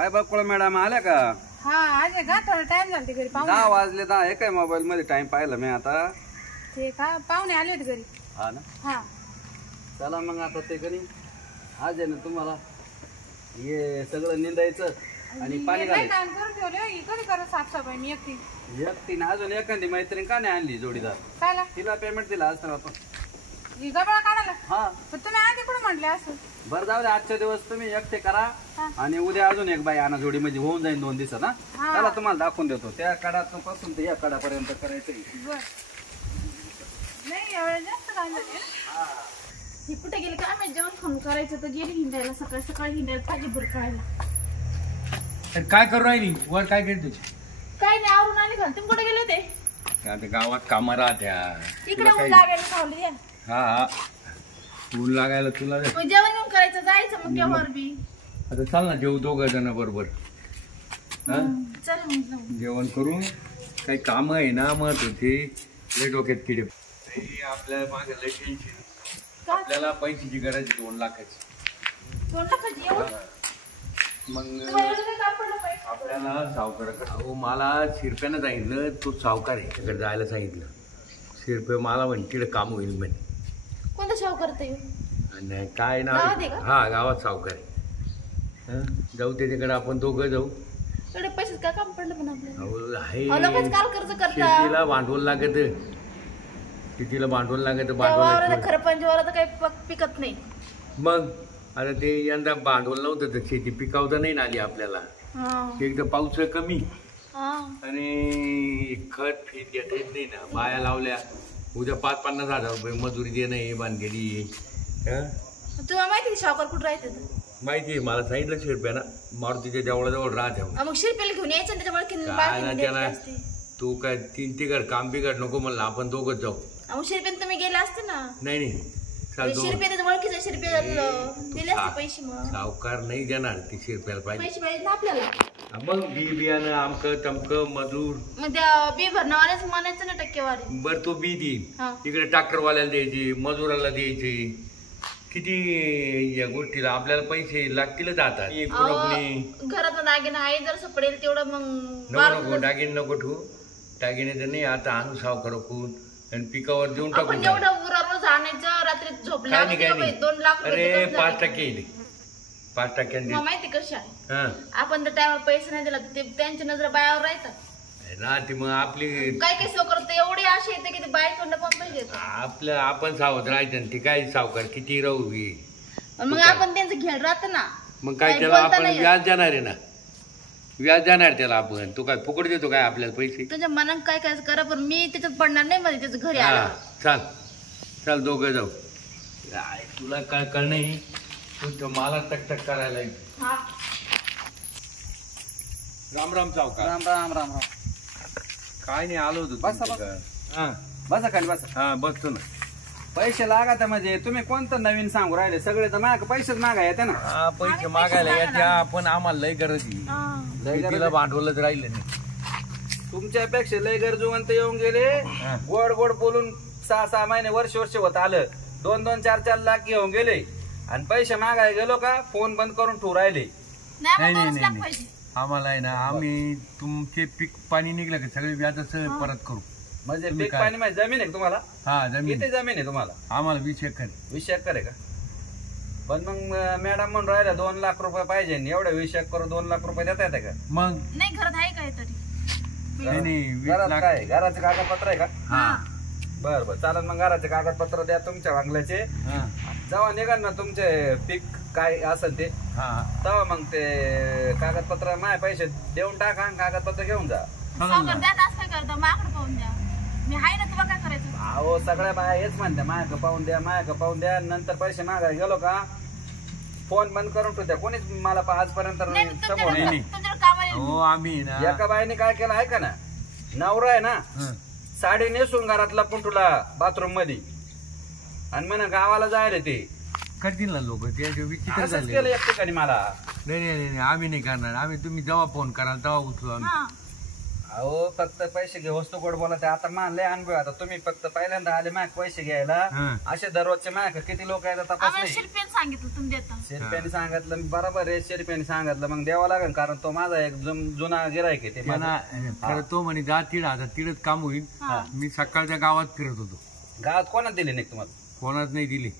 काय बकुळा मॅडम आल्या का? हा आले का? थोडा टाइम झाला घरी. 10 वाजले. 10 हे काय मोबाईल मध्ये टाइम पाहिला मी आता. ते का पाहुणे आले होते घरी. हा ना. हा चला मग आता ते करी आज आहे ना तुम्हाला हे सगळं निंदायचं आणि पाणी घालायचं. काम करून ठेवले कधी करत साफसफाई मी एकटीने अजून एखादी मैत्रीण का नाही आणली जोडीदार? कायला तिला पेमेंट दिला आज तर आपण गबाळा काढायला. हा पण तुम्ही आधी कुठे म्हटले असं? बरं जाऊ दे, आजच्या दिवस तुम्ही एकटे करा आणि उद्या अजून एक बाई आणा जोडी म्हणजे होऊन जाईल 2 दिवसात. ना त्याला तुम्हाला दाखवून देतो त्या कडातून पासून ते या कडापर्यंत करायचं. बर नाही एवढं जास्त काम ही कुठे गेली का? आम्ही जेवण फोन करायचं तर गेली हिंडायला. सकाळी सकाळी हिंडायला पाहिजे बुरकायला. काय करू राहिली? वर काय करत तुझी? काय नाही आवरून आली का? तुम्ही कुठे गेले होते? आता गावात कामा राहत्या. इकडे ऊन लागायला खावली द्या. हा ऊन लागायला तुला जेवण घेऊन करायचं जायचं मग केव्हा बी. आता चाल ना जेव 2 जण बरोबर. चल मग जेवण करून काही काम आहे ना मत होते लय डोक्यात किडे. आपल्याला मागे लय टेन्शन. आपल्याला पैशाची गरज आहे 2 लाखाची. 2 लाखाची एवढं? मग आपल्याला सावकाराकडे. अहो मला शिरप्यानं सांगितलं तो सावकार आहे तिकडे जायला सांगितलं. शिरपे मला म्हणे तिकडे काम होईल म्हणे. कोणतं शाव करते? नाही काय ना. हा गावात सावकार आहे. जाऊ त्याच्याकडे आपण 2 जाऊ. एवढे पैसे काय काम पडलं पण आपल्याला? आहे काल कर्ज करता. शेतीला भांडवल लागत. शेतीला भांडवल लागत. भांडवल खरं पंचवाला तर काही पिकत नाही. मग आता ते यंदा भांडवल नव्हतं तर शेती पिकावता नाही ना आली आपल्याला. एकदा पाऊस कमी आणि खत फीत घेता येत नाही ना. बाया लावल्या उद्या 5-50 हजार रुपये मजुरी देणं हे बांधलेली. तुला माहिती शावकार कुठं राहते? माहिती आहे मला. सांगितलं शिरप्याना मारुतीच्या देवळाजवळ राहते. मग शिरपेला घेऊन यायचं त्याच्यामुळे त्याला तू काय 3 तिघड काम बिघड नको म्हणलं आपण 2 जाऊ. मग शिरपेन तुम्ही गेले असते ना. नाही शिरपे ओळखीचं शिरपे दिले असते पैसे. मग सावकार नाही देणार ती शिरप्याला पैसे पाहिजे पाहिजे ना आपल्याला. मग बी बियाणं आमकं तमकं मजूर. मग त्या बी भरणावाल्याच म्हणायचं ना टक्केवारी. बर तो बी देईल तिकडे ट्रॅक्टरवाल्याला द्यायची मजुराला द्यायची. किती या गोष्टीला आपल्याला पैसे लागतीलच. आता घरात दागिना आहे जर सपडेल तेवढं मग नको दागिने नको ठेवू. दागिने तर नाही आता आणू सावकार करून आणि पिकावर देऊन टाकू. एवढं रोज आणायचं रात्री झोपल्या 2 लाख. अरे 5% येईल. 5% माहिती कशी आहे आपण तर टायमाला पैसे नाही दिला ते त्यांच्या नजर बायावर राहतात ना. ती मग आपली काय काय करतो एवढी अशी येते की ते बायकडनं पण पाहिजे. आपलं आपण सावध राहायचं. ती काय सावकार किती राहू मग आपण त्यांचं घेड राहत ना. मग काय त्याला आपण व्याज देणार आहे ना. व्याज देणार त्याला आपण. तू काय फुकट देतो काय आपल्याला पैसे? तुझ्या मनात काय काय करा पण मी त्याच्यात पडणार नाही. मध्ये त्याचं घरी आला. चाल 2 जाऊ. तुला काय कळणं तू मला टकटक करायला. राम राम सावकार. राम राम राम राम. काय नाही आलो होतो. बसा खाली बसा. हा बसतो ना. पैसे लागत म्हणजे तुम्ही कोणतं नवीन सांगू राहिले? सगळे तर माग पैसेच मागा येते ना. पैसे मागायला याच्या पण आम्हाला लय गरज आहे. तिला भांडवलच राहिलं नाही. तुमच्यापेक्षा लय गरजूवंत येऊन गेले. गोड गोड बोलून 6-6 महिने वर्ष होत आलं. 2-2, 4-4 लाख घेऊन गेले आणि पैसे मागायला गेलो का फोन बंद करून ठेवू राहिले. नाही आम्हाला आहे ना. आम्ही तुमचे पीक पाणी निघलं का सगळे व्याजाचं परत करू. म्हणजे पीक पाणी माझी जमीन आहे तुम्हाला? हा जमीन. किती जमीन आहे तुम्हाला? आम्हाला 20 एकर. 20 एकर आहे का? पण मग मॅडम म्हणून राहिला 2 लाख रुपये पाहिजे. एवढ्या 20 एकर 2 लाख रुपये देता येते का? मग नाही घरात आहे काय तरी? घरात काय घराचे कागदपत्र आहे का? बर चालेल. मग घराचे कागदपत्र द्या तुमच्या बांगल्याचे. जेव्हा निघाल ना तुमचे पीक काय असेल ते तेव्हा मग ते कागदपत्र माझे पैसे देऊन टाका. कागदपत्र घेऊन जा. अहो सगळ्या बाया हेच म्हणते मायक पाहून द्या. नंतर पैसे मागायला गेलो का फोन बंद करून ठेवत्या. कोणीच मला आजपर्यंत आम्ही एका बाईने काय केलं आहे का ना. नवरा आहे ना साडी नेसून घरात लपून तुला बाथरूम मध्ये आणि म्हणा गावाला जायला ते करतील ना लोक. ते विचित्र असंच केलं एक ठिकाणी मला. नाही आम्ही नाही करणार. आम्ही तुम्ही जेव्हा फोन कराल तेव्हा उचलू. अहो फक्त पैसे घे वस्तू गोड बोला ते आता मानले अनुभव आता तुम्ही फक्त पहिल्यांदा आले माग पैसे घ्यायला असे दररोजचे माग किती लोक आहेत तपास आम्हाला नाही शिल्पीने सांगितलं तुम्ही देता शेरप्याने सांगितलं बरोबर आहे शेरप्याने सांगितलं मग द्यावं लागेल कारण तो माझा एक जुना गिरायक आहे ते माझा. खरं तो म्हणे जा तिड आता तिडच काम होईल. मी सकाळच्या गावात फिरत होतो. गावात कोणाच दिली नाही तुम्हाला कोणाच नाही दिली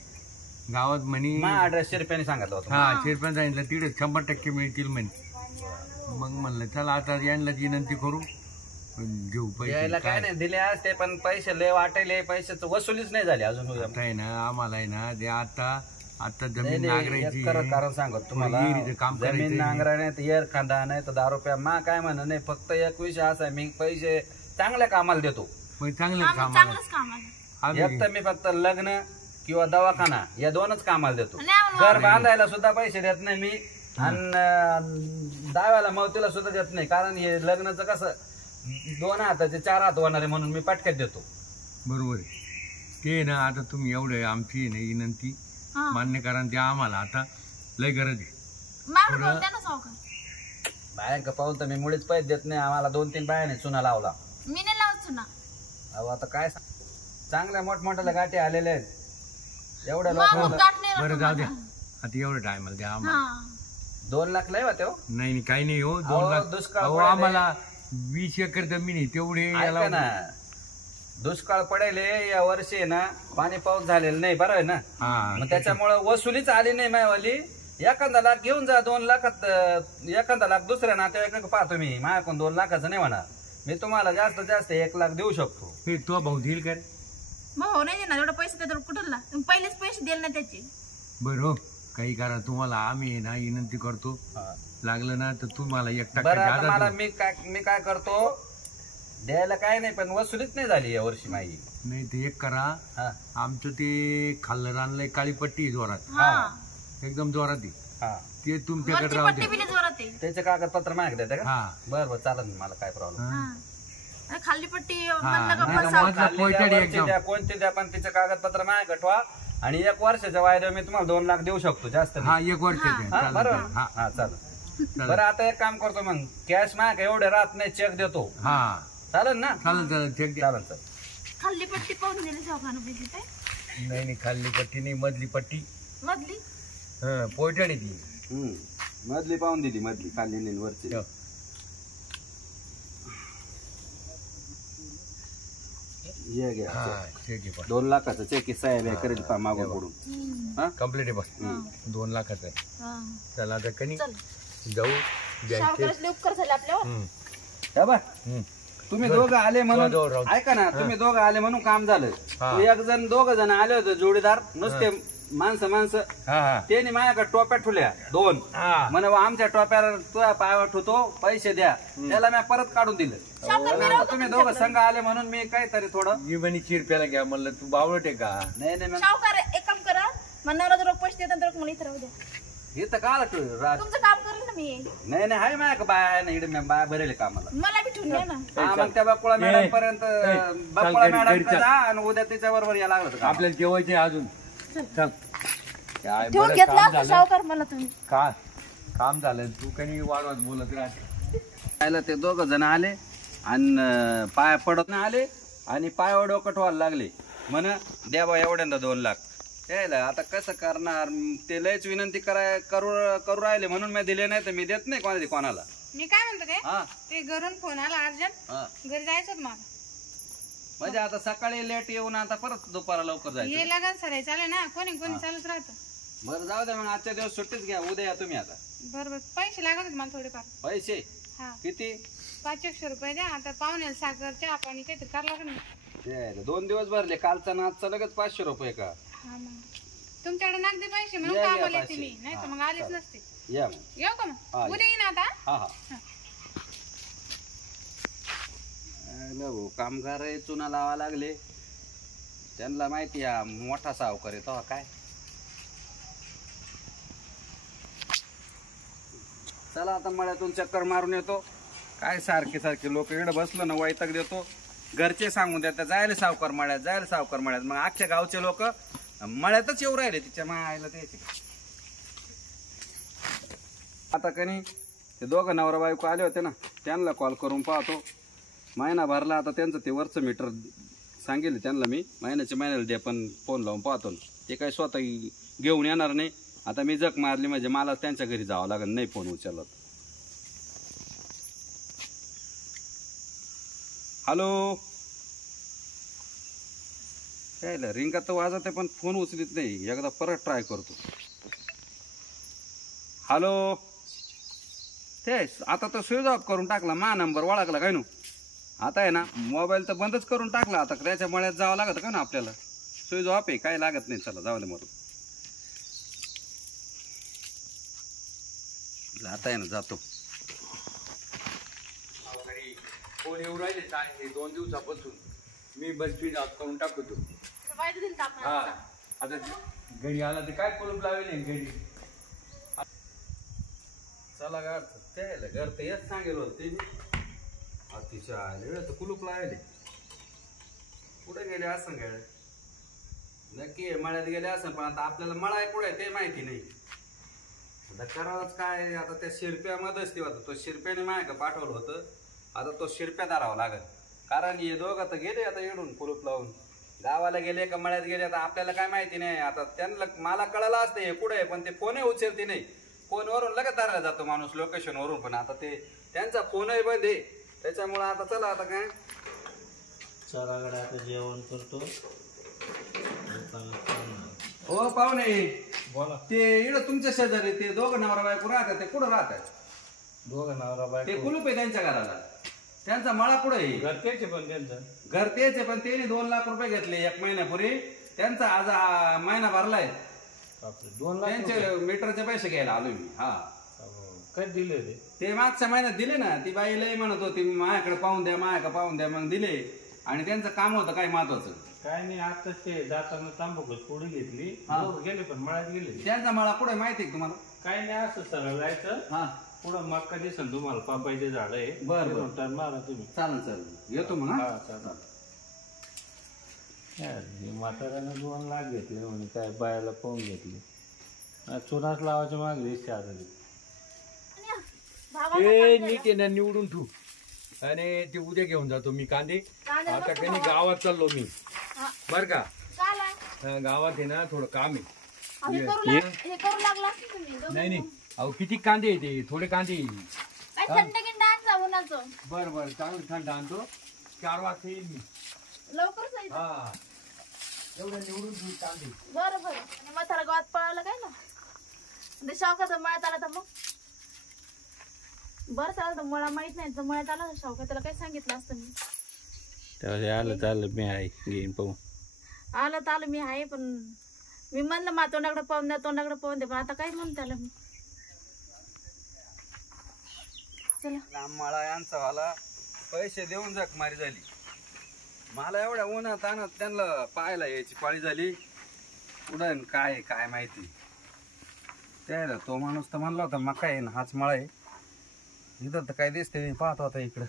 गावात म्हणे. माझा ऍड्रेस शेरप्याने सांगितलं होतं. हा शिरप्याने सांगितलं तिडच 100% मिळतील म्हणे. मग म्हणलं चला आता यांना विनंती करू घेऊ यायला पैसे. काय नाही दिले असते पण पैसे लय वाटेले पैशाचं वसुलीच नाही झाली अजून. आता आहे ना आम्हाला आहे ना ते आता नाही, जमीन नाही, नांगरायची एक कारण सांगत तुम्हाला विहिरीचं काम जमीन करायचंय. नांगरा नाही तर एर खांदा नाही तर 10 रुपया मा काय म्हणा नाही फक्त एक विषय असा आहे, मी पैसे चांगल्या कामाला देतो. मग चांगलं काम चांगलंच काम आहे. एक तर मी फक्त लग्न किंवा दवाखाना या दोनच कामाला देतो. नाही आम्हाला घर बांधायला सुद्धा पैसे देत नाही मी आणि दाव्याला मवतीला सुद्धा देत नाही कारण हे लग्नाचं कसं 2 हाताचे 4 हात होणार आहे म्हणून मी पटक्यात देतो. बरोबर आहे. ते ना आता तुम्ही एवढे आमची ना विनंती मान्य करा ते आम्हाला आता लय गरज आहे. मागं बोलते ना सावकार. बायांका पाहून तर मी मुळीच पैसे देत नाही. आम्हाला 2-3 बायाने चुना लावला. मी नाही लावतो ना. अहो आता काय चांगल्या मोठमोठ्या गाठी आलेल्या आहेत एवढ्या मागून लोक. गाठ नाही बरं राहत जाऊ द्या मला. आता एवढं टायमाला द्या आम्हाला. हा. 2 लाख लय होते हो. नाही नाही, काही नाही हो. अहो, 2 लाख दुष्काळ अहो पडले. आम्हाला 20 एकर जमीन आहे तेवढे ऐका ना दुष्काळ पडेले या वर्षी आहे ना पाणी पाऊस झालेला नाही बरं आहे ना. मग त्याच्यामुळे वसुलीच आली नाही मायवाली. एखादा लाख घेऊन जा 2 लाखात एखादा लाख दुसऱ्या नातेवाईक पाहतो मी माझ्याकडून 2 लाखाचं नाही म्हणा. मी तुम्हाला जास्त जास्त 1 लाख देऊ शकतो. हे तो भाऊ देईल का रे? मग हो नाही देणार एवढं पैसे देतो कुठला तुम्ही पहिलेच पैसे दिले ना त्याचे. बरं हो काही करा तुम्हाला आम्ही आहे ना विनंती करतो. लागलं ना तर तुम्हाला 1% बरं आता जादा मला देऊ. मी काय करतो द्यायला काय नाही पण वसुलीच नाही झाली या वर्षी माझी. नाही ते एक करा हा आमचं ते खाल्लं रानलंय काळी पट्टी आहे जोरात हा. एकदम जोरात आहे. हा ते तुमच्याकडे वरची राहू पट्टी द्या. बिली जोरात आहे. त्याचे कागदपत्र मागे देते का. हा बरं चालेल मला काय प्रॉब्लेम. हा. आणि खाल्ली पट्टी म्हणलं नाही का तर बसावं. मधला पोयटाडी एकदम. कोणते द्या पण तिचे कागदपत्र माझ्या कटवा आणि 1 वर्षाच्या वायद्यावर मी तुम्हाला 2 लाख देऊ शकतो जास्त नाही. हा 1 वर्ष हा, बरोबर हा हा चालेल. बरं आता एक काम करतो मग कॅश माग एवढे राहत नाही चेक देतो. हा चालेल ना. चालेल चेक द्या. चालेल चालेल. खाल्ली पट्टी पाहून दिली सावकारानं पैसे काय नाही नाही खाल्ली पट्टी नाही मधली पट्टी मधली. पोयटाडी ती. मधली पाहून दिली मधली खाल्ली नाही वरची. हो. ये घ्या हा चेक आहे 2 लाखाचं चेक साहेब आहे करेल मागून पडून. कम्प्लीट आहे बघ 2 लाखाचं आहे. हा. चला आता कनी चल जाऊ बँकेत. सावकाराचे उपकार झाले आपल्यावर. हे बघ तुम्ही दोघं आले जवळ म्हणून राहू. ऐका ना तुम्ही दोघं आले म्हणून काम झालं. हा. 2 जण आले होते जोडीदार नुसते माणसं हा हा त्यांनी माझ्याकडे टोप्या ठुल्या 2 हा म्हणे आमच्या टोप्यावर तुझ्या पायावर ठेवतो पैसे द्या. त्याला मी परत काढून दिलं. सावकार मी आता राहू का तुम्ही दोघं संघ आले म्हणून मी काहीतरी थोडं मी म्हणे चिरप्याला घ्या म्हणलं तू बावळट आहे का? नाही नाही मग सावकार एक काम करा मनावर जर पैसे देतात तर मला इथं राहू द्या. इथं का आला तू तुमचं काम करेल ना मी. नाही नाही हाय माझ्या बाय आहे ना इकडे बाय भरेल कामाला. मला बी ठेवून द्या ना. हा मग त्या बाकुळा मॅडम पर्यंत बाकुळा मॅडम जा आणि उद्या तिच्या बरोबर या लागलं का. आपल्याला जेवायचे अजून चल काय ठेवून बरं घेतला काम असतं झालं सावकार मला तुम्ही. काम झालं तू काही वाढवत बोलत राहते. ते 2 जण आले आणि पाया पडत नाही आले आणि पायावर डोकं ठेवायला लागले म्हण द्या बा एवढ्यांदा 2 लाख. त्याला आता कसं करणार ते लयच विनंती करू राहिले म्हणून मी दिले नाही तर मी देत नाही कोणाला. मी काय म्हणतो काय हा ते घरून फोन आला अर्जंट हा घरी जायचं होतं मला. म्हणजे आता सकाळी लेट येऊन आता परत दुपारा लवकर जायचं. हे लगन सराय चालेल ना कोणी चालूच राहतं. बरं जाऊ द्या मग आजच्या दिवस सुट्टीच घ्या उद्या या तुम्ही. आता बरोबर पैसे लागत होते मला थोडेफार. पैसे हा किती 500 रुपये द्या. आता पाहुण्याला साखर चहा पाणी काहीतरी करावं लागेल ना. द्यायला 2 दिवस भरले कालचा ना आजचा लगेच 500 रुपये का. हा मग तुमच्याकडे नागदे पैसे म्हणून या, या, कामाला येते पाचशे. मी नाही तर मग आलेच नसते. या मग. येऊ का हा, मग उद्या येईन आता. हा हा भाऊ कामगार चुना लावा लागले. त्यांना माहिती आहे मोठा सावकार आहे तेव्हा काय. चला आता मळ्यातून चक्कर मारून येतो. काय सारखे लोक इकडे बसलो ना वैताग देतो. घरचे सांगून देतात जायला सावकार मळ्यात मग अख्ख्या गावचे लोक मळ्यातच येऊ राहिले तिच्या मायला त्याचे. आता कनी ते 2 नवरा बायको आले होते ना त्यांना कॉल करून पाहतो महिना भरला आता त्यांचं ते वरचं मीटर सांगेल त्यांना मी महिन्याला द्या, पण फोन लावून पाहतो ते काय स्वतः घेऊन येणार नाही. आता मी जग मारली म्हणजे मला त्यांच्या घरी जावं लागेल नाही फोन उचलला. हॅलो, काय रिंग तर वाजत आहे पण फोन उचलीत नाही. एकदा परत ट्राय करतो. हॅलो, तेच आता तो स्विच ऑफ करून टाकला, मा नंबर ओळखला काय नु. आता आहे ना मोबाईल तर बंदच करून टाकला. आता त्याच्या मळ्यात जावं लागत का ना आपल्याला. स्विच ऑफ आहे, काय लागत नाही. चला जाऊ दे मरून. आता आहे ना जातो. फोन येऊ राहिले 2 दिवसापासून. मी बस स्पीड ऑफ करून टाकतो. वाईट दिलं ताप हा आता घरी आला ते काय कुलूप लावेल घरी. चला गाड त्याला घर तर येत सांगेल होते अतिशय आले तर कुलूप लावले. कुठे गेले असं काय नक्की मळ्यात गेले असं, पण आता आपल्याला मळा कुठे ते माहिती नाही. आता करावंच काय. आता त्या शिरप्यामध्येच ते होतं. तो शिरप्याने माय का पाठवलं होतं. आता तो शिरप्या धरावा लागेल, कारण हे दोघं तर गेले आता येडून कुलूप लावून. गावाला गेले का मळ्यात गेले आता आपल्याला काय माहिती नाही. आता त्यांना मला कळलं असतं हे कुठे, पण ते फोनही उचलते नाही. फोनवरून लगेच धरला जातो माणूस लोकेशनवरून, पण आता ते त्यांचा फोनही बंद आहे. त्याच्यामुळं आता चला आता काय चराकडे आता जेवण करतो. हो पाहुणे, बोला. ते इकडं तुमच्या शेजारी ते दोघं नवरा बायको राहतात, ते कुठं राहतात? दोघं नवरा ते बायको कुलूप आहे त्यांच्या घराला. त्यांचा मळा कुठं आहे? घरतेच पण त्यांचं घर तेच आहे, पण त्यांनी 2 लाख रुपये घेतले 1 महिन्यापूर्वी. त्यांचा आज महिना भरलाय. 2 लाख त्यांचे मीटरचे पैसे घ्यायला आलो मी. हा काय दिले ते मागच्या महिन्यात दिले ना. ती बाई लई म्हणत होती माझ्याकडे पाहून द्या, माझ्याकडे पाहून द्या. मग दिले, आणि त्यांचं काम होतं काय महत्वाचं. काय नाही. आता ते जाताना तांबाखू पुढे घेतली. दोघं गेले पण मळ्यात गेले. त्यांचा मळा कुठे माहिती आहे तुम्हाला? काय नाही, असं सरळ जायचं. हा पुढं मक्का दिसन तुम्हाला, पापायचे झाड आहे. बरं. टर्न मारा तुम्ही. चालेल चालेल, येतो मग. हा चालेल. म्हाताऱ्यानं 2 लाख घेतले म्हणे, काय बायाला पाहून घेतले. चुनाच लावायच्या मागे इच्छा आता ते नीट आहे ना निवडून ठेवू. आणि ते उद्या घेऊन जातो मी कांदे. आता काही नाही, गावात चाललो मी बर का. गावात आहे ना थोडं काम आहे. हे करू लागला असं तुम्ही दोघं. नाही नाही, अहो किती कांदे येते, थोडे कांदे. काय थंड गिंड आणजा उन्हाचं. बरं बरं, चांगलं थंड आणतो. 4 वाजता येईल मी. लवकर जायचं. हा एवढं निवडून ठेवू कांदे. बरं बरं. आणि म्हातारा गावात पळाला काय ना ते शावकाचं मळ्यात आला तर मग बरं चाललं. तर मला माहित नाही तर मळ्यात आला शावका, त्याला काय सांगितलं असतं मी. तेव्हा आलं चाललं मी आहे घेईन पाहून. आलं तर आलं, मी आहे. पण मी म्हणलं मा तोंडाकडे पाहून द्या, तोंडाकडे पाहून द्या, पण आता काय म्हणून त्याला मी. चला लांब मळा यांचा वाला पैसे देऊन जखमारी झाली. मला एवढ्या उन्हात आणत त्यांना पाहायला यायची पाळी झाली. उडण काय काय माहिती. त्याला तो माणूस तर म्हणला होता मका आहे ना हाच मळा आहे. इथं तर काय दिसते मी पाहतो आता इकडं.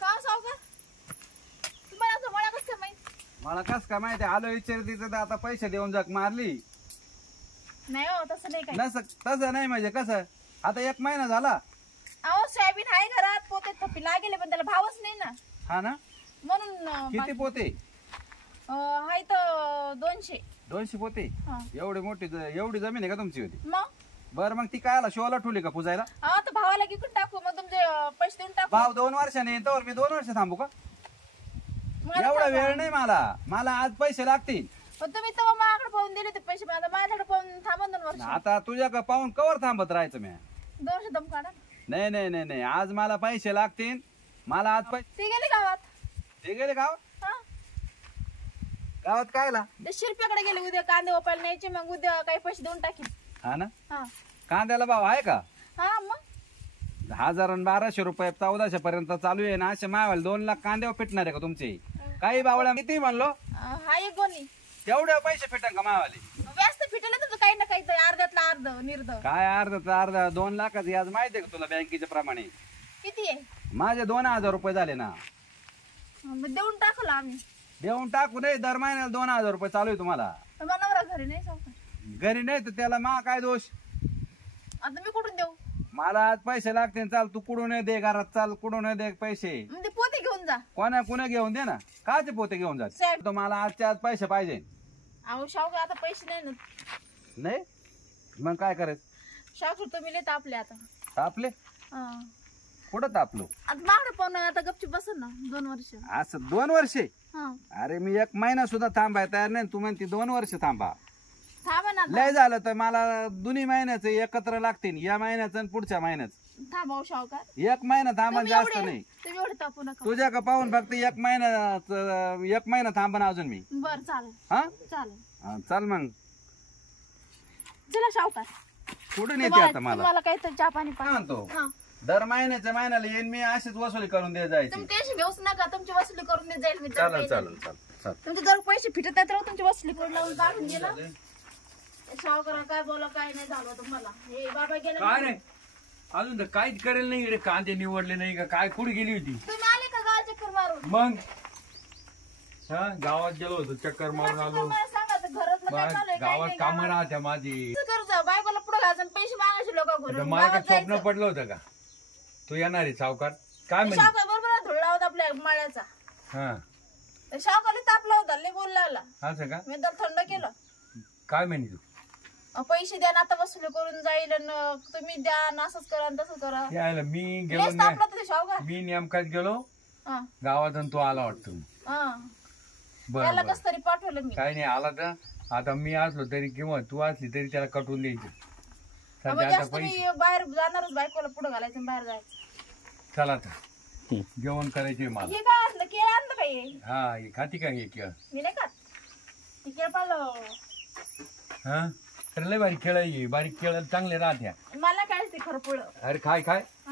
का सावकार तुम्हाला असं मळा कसं माहित? मला कस काय माहिती. आलो विचारती तर आता पैसे देऊन जग मारली. नाही हो, तसं नाही काय. तसं नाही म्हणजे कसं. आता 1 महिना झाला. अहो सोयाबीन आहे घरात, पोते थप्पी लागेले, पण त्याला भावच नाही ना. हा ना. म्हणून किती पोते? हाय तर 200. 200 पोते. हा. एवढी जमीन आहे का तुमची होती? मग बरं मग ती काय आला शिवाला ठेवली का पुजायला? हा, तर भावाला घेऊन टाकू, मग तुमचे पैसे देऊन टाकू. भाव 2 वर्षाने तर मी 2 वर्ष थांबू का? मग आता एवढा थांबा. वेळ नाही मला आज पैसे लागतील. पण तुम्ही तर माझ्याकडे पाहून दिले ते पैसे, आता माझ्याकडे पाहून थांबा 2 वर्ष. आता तुझ्या का पाहून कवर थांबत राहायचं मी? 2 वर्ष दम काढा. नाही नाही नाही नाही, आज मला पैसे लागतील. मला आज पैसे. ते गेले गावात. ते गेले गावात? हा, गावात कायला? ते शिरप्याकडे गेले. उद्या कांदे वापायला न्यायचे, मग उद्या काही पैसे देऊन टाकीन. हा ना. हा कांद्याला भाव आहे का? हा, मग 1000 आणि 1200 रुपये 1400 पर्यंत चालू आहे ना. असे मावाला 2 लाख कांद्यावर पिटणार आहे का तुमचे? काही बावळ्या किती म्हणलो हा एक गोणी. तेवढ्या पैसे फिटन का मावाले? व्याज तर फिटेल तुझं काही ना काही, अर्ध्यातला अर्ध निर्ध. काय अर्धा 2 लाखाचं याज माहिती आहे का तुला? बँकेच्या प्रमाणे किती आहे? माझे 2000 रुपये झाले ना. मग देऊन टाकलो आम्ही. देऊन टाकू नाही. दर महिन्याला 2000 रुपये चालू आहे तुम्हाला. मग नवरा घरी नाही सांगतो. घरी नाही तर त्याला मा काय दोष. आता मी कुठून देऊ? मला आज पैसे लागते, चाल तू कुठून दे घरात, चाल कुठून दे पैसे. मग ते पोते घेऊन जा. कोणा घेऊन दे ना, काचे पोते घेऊन जात. साहेब. तर मला आजच्या आज पैसे पाहिजे. अहो शाहूकर आता पैसे नाही ना. नाही मग काय करायचं. शाहूकर तुम्ही लय तापले आता. तापले हा. कुठं तापलो. आता मागणं पण आता गपची बसल ना 2 वर्ष. असं 2 वर्षे. हा अरे मी 1 महिना सुद्धा थांबाय तयार नाही. तू म्हणती 2 वर्ष थांबा. थांबा ना आता. लय झालं तर मला 2 महिन्याचं एकत्र लागतील, या महिन्याचं आणि पुढच्या महिन्याचं. थांबा हो शाहूकर. 1 महिना थांबा, तुम्ही जास्त एवढे- नाही. तुम्ही एवढे तापू नका. तुझ्या का पाहून फक्त 1 महिना थांबा अजून मी. बर चालेल. हा चालेल. हा, चल मग. चला शाहूकर. कुठून येते आता मला. तुम्हाला काहीतरी चहा पाणी काय पाहा. म्हणतो. हा. दर महिन्याला येईन मी, अशीच वसुली करून दे जायची. तुम्ही टेन्शन घेऊच नका. तुमची वसुली करून देत जाईल मी. दर चालेल महिन्याला. चालेल चालेल चालेल. तुमचे जर पैसे फिटत आहेत राहू तुमची वसुली करून लावून काढून गेलं. शाहूकर काय बोला काय नाही झालं तुम्हाला. हे बाबा गेले. काय नाही अजून तर काहीच करेल नाही इकडे. कांदे निवडले नाही का काय, कुठे गेली होती तुम्ही आले का गावात चक्कर मारून? मग. हा गावात गेलो होतो, चक्कर मारून आलो. मला सांगा तर घरातलं काय बस, चालू आहे, काय गावात नाही कामं गावात? राहत्या माझी. असं करू जा. बायकोला पुढे घालून पैसे मागायचे लोक आता मला काय स्वप्न पडलं होतं का तू येणार आहे सावकार. काय म्हणजे शाहूकर बरोबर धुळला होता आपल्या माळ्याचा. हा शाहूकर तापला होता. लय बोल लागला. असं का. मी तर थंड केलं. काय म्हणे तू. पैसे द्या ना आता वसुली करून जाईल आणि तुम्ही द्या ना असंच करा आणि तसंच करा. यायला मी गेलो लयच तापला होता ते शाहूकर. मी नेमकाच गेलो हा गावात आणि तू आला वाटतो. हा. बरं त्याला बरं. कस तरी पाठवलं मी. काही नाही आला तर आता मी असलो तरी किंवा तू असली तरी त्याला कटवून द्यायचं. सध्या म्हणजे आता असं पैसे तुम्ही बाहेर जाणारच बायकोला पुढे घालायचं आणि बाहेर जायचं. चला आता जेवण करायचे मला. हे काय असलं केळ आणलं काय हे? हा हे खाती का हे केळ. मी नाही खात. ते केळ पाहिलं. हा तर लय बारीक केळ आहे, बारीक केळ चांगले राहत्या. मला काय ते खरं पुढं. अरे खाय खाय. हा